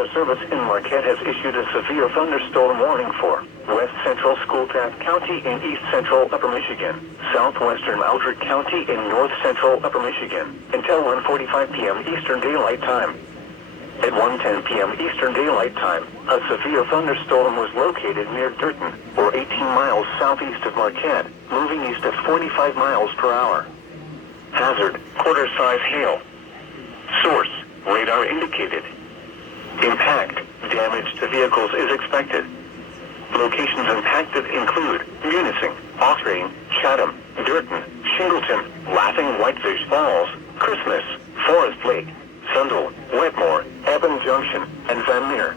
Weather Service in Marquette has issued a severe thunderstorm warning for west central Schoolcraft County in east central Upper Michigan, southwestern Aldrich County in north central Upper Michigan, until 1:45 p.m. Eastern Daylight Time. At 1:10 p.m. Eastern Daylight Time, a severe thunderstorm was located near Durton, or 18 miles southeast of Marquette, moving east at 45 miles per hour. Hazard, quarter-size hail. Source, radar indicated. Impact, damage to vehicles is expected. Locations impacted include Munising, Austrain, Chatham, Durton, Shingleton, Laughing Whitefish Falls, Christmas, Forest Lake, Sundle, Wetmore, Evan Junction, and Van Meer.